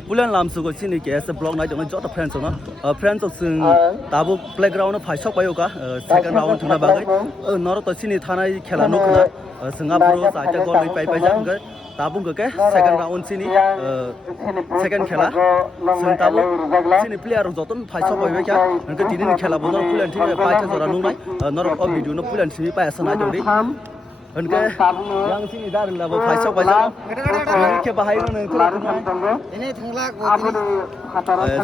pulan lam su ko sini ke as block na jong jot friends no friends sung tabu playground phai sok bayo ka second round thuna bagai nor to sini thanai khela no kana singapore sa ta gol pai pai jang ga tabu ke second round sini second khela sung tabu sini player joton phai sok bayo ka ke tinin khela bono pulan thi pai ta jora no nai nor o video no pulan sini pai asana jori Enke yang sini dah adalah bahasa sok bahasa. Ini ke bahaya mana tu? Ini thanglak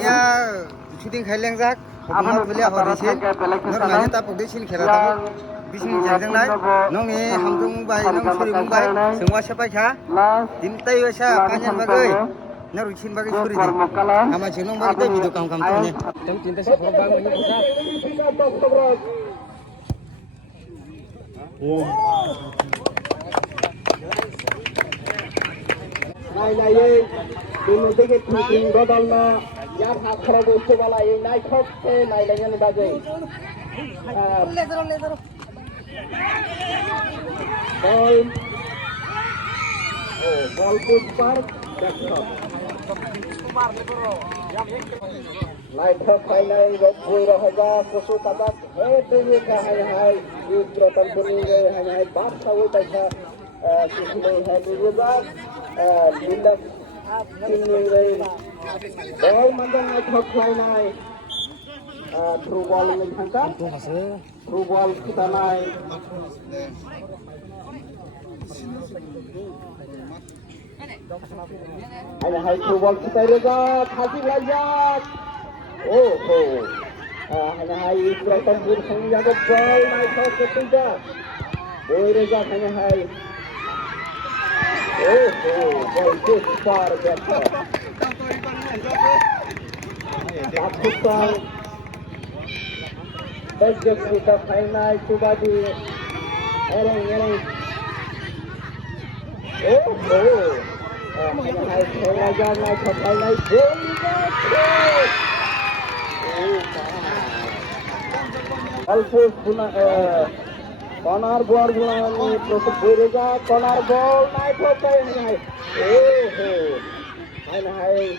ya shooting khaileng jak not bele horisin not mane ta pogdisin khela ta bising jangjang nai nong ni hamtung bai nong suri mumbai sengwa sapai kha dim tai wasa panjan bagai na ruchin bagai suri di ama jenong bagai tai video kam tu ne tem cinta sa program ini Này này ơi, đừng thấy cái chương trình đó đâu mà giá hạt khâu bút cho bà lại này khóc thế này là nhân ba gì? Ball put park, that's all. Này thấp hay này gốc vui rồi hay ra cô số ta bắt hết tôi cả hay ít rồi tâm quân người hay bắt sau tay sa Sismay Habibat, Linda Kingley, all Mandang at Hotline, through wall in Hanka, through wall Kitanai, and I have through wall Kitaraga, Hati Rajat, and I have Breton Wood from Yaga Ball, my thoughts of Pinta, boy, Raja, and I have. Boy, good far better. Pakistan, let's get to the final. Subadi, Ereng. Hai Raja, hai final. Also, corner ball bulan proses bereza corner ball naik hokai hai hai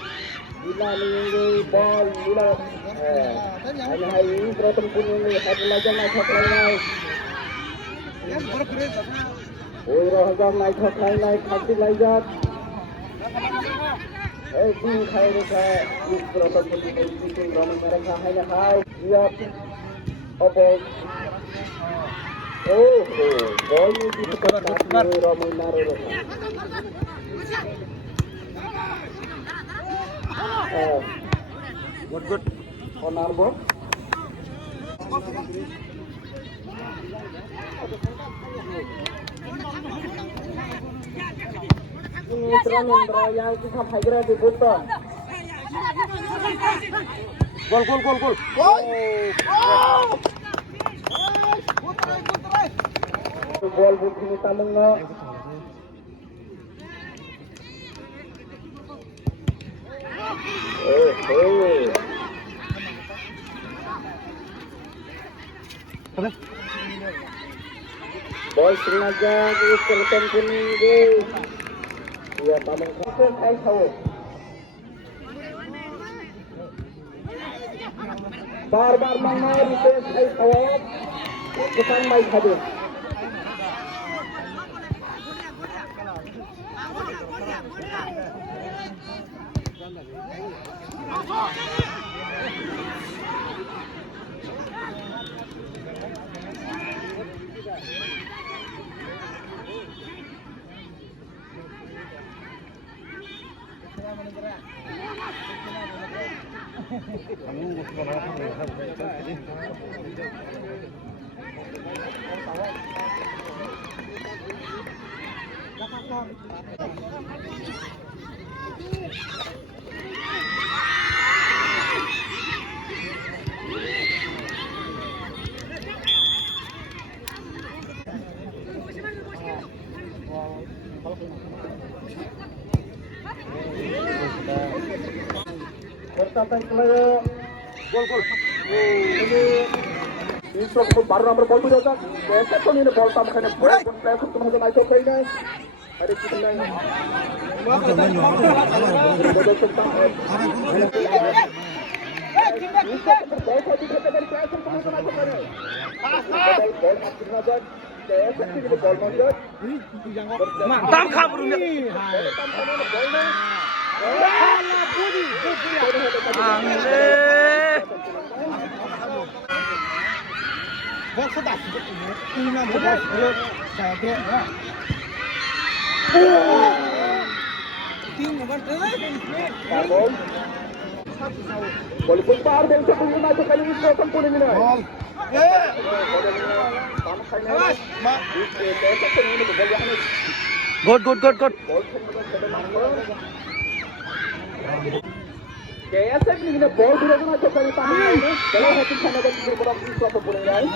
bila ni ball bila hai protem kuning satu lagi naik hokai naik roh naik hokai naik hati lagi ting khai reka protem kuning itu ramai mereka hai siap obok boy itu cepat lari ramai lari good corner ball ini teronin yang kita higher di button gol ball begini tameng no. Ball sengaja kelihatan kuning guys. Iya tameng kafir kai tahu. Bar mengair itu kai tahu. Kesan mai hadir. Gol. Ini baru nomor ball tu dah. Besar tu ni ball tam kena ball pun player tu macam macam kau ni. Ada kita lagi. Betul tentang. Tam kabur ni. Bos sudah. Ini nama bos. Saya dia. Tim nomor 2. Boleh pun par dan sepuluh macam kali ini kau sempurna ni. Bol. Good, good, good, good. Kaya sa ni na ball dito na sa kali tahan ni. Kalau hati sana dan kita berapa isu apa pun ini.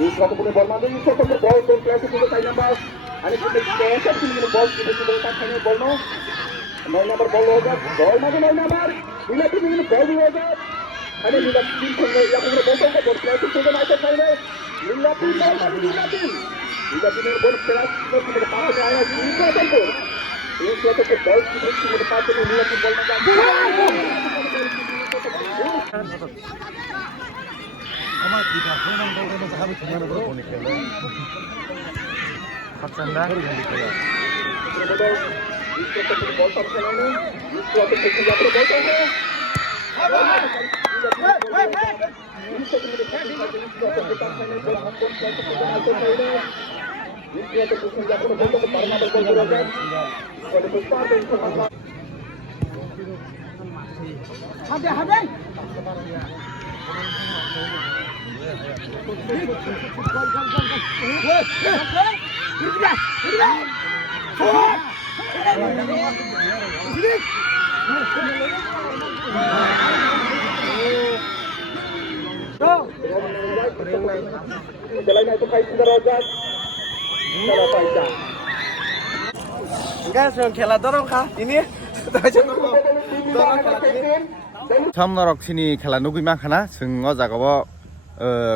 Isu apa pun ball mana isu apa pun ball tu kelas itu saya nampak. Ani kita kaya sa ni na ball kita kita tahan ni ball no. 9 number ball hoga. Ball mana 9 number. Bila tu ni ball hoga. Ani bila team ko ya ko ball ko ball kelas itu na sa kali. Bila tu ball mana bila tu. Bila tu ball kelas itu kita pass na ay isu apa pun. Ini suatu kebal kita dapat melihat bola Amat tidak pernah bola itu habis mana bola ni kena. Patsanda. Jalan itu kait derajat. Salah panjang. Guys, খেলা ধরো খা ini Samnorok sini khela nugui makhana sing o jagao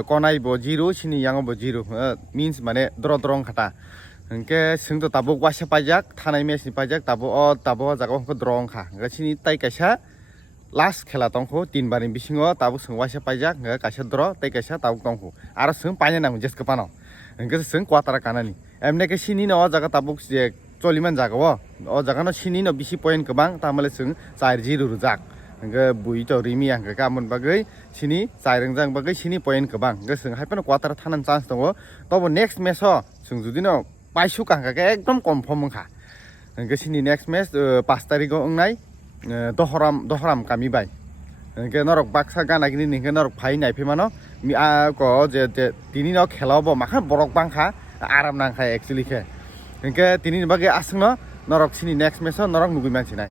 konai bo zero sini yang bo zero means mane drong khata hingke sing to tabo wasa pajak thanai mes ni pajak tabo jagao ko drong kha ga sini tai kaisa last khela tongkho 3 barin bisingo tabo sing wasa pajak ga kaisa draw tai kaisa tabo tongkho ar sing paina nang jes kapano hingke sing kwatara kanani emne ke sini no jaga tabo je choliman jagao o jaga no sini no bisi point kebang tamale sing 4-0 rujak hingga bui to rimi hingga kamun bagai sini saireng bagai sini poin kebang hingga sing hai pano quarter thanan chance tongo tobo next match ho sing judi no paisu ka hingga ekdom confirm kha hingga sini next match 5 tarikh o ongnai dohram kami bai hingga norok baksa gana gini hingga norok phai nai phemano mi a ko je tini no khelabo makha borok bangkha aram nang khai actually khe hingga tini bagai asung no norok sini next match ho norok nugui mansinai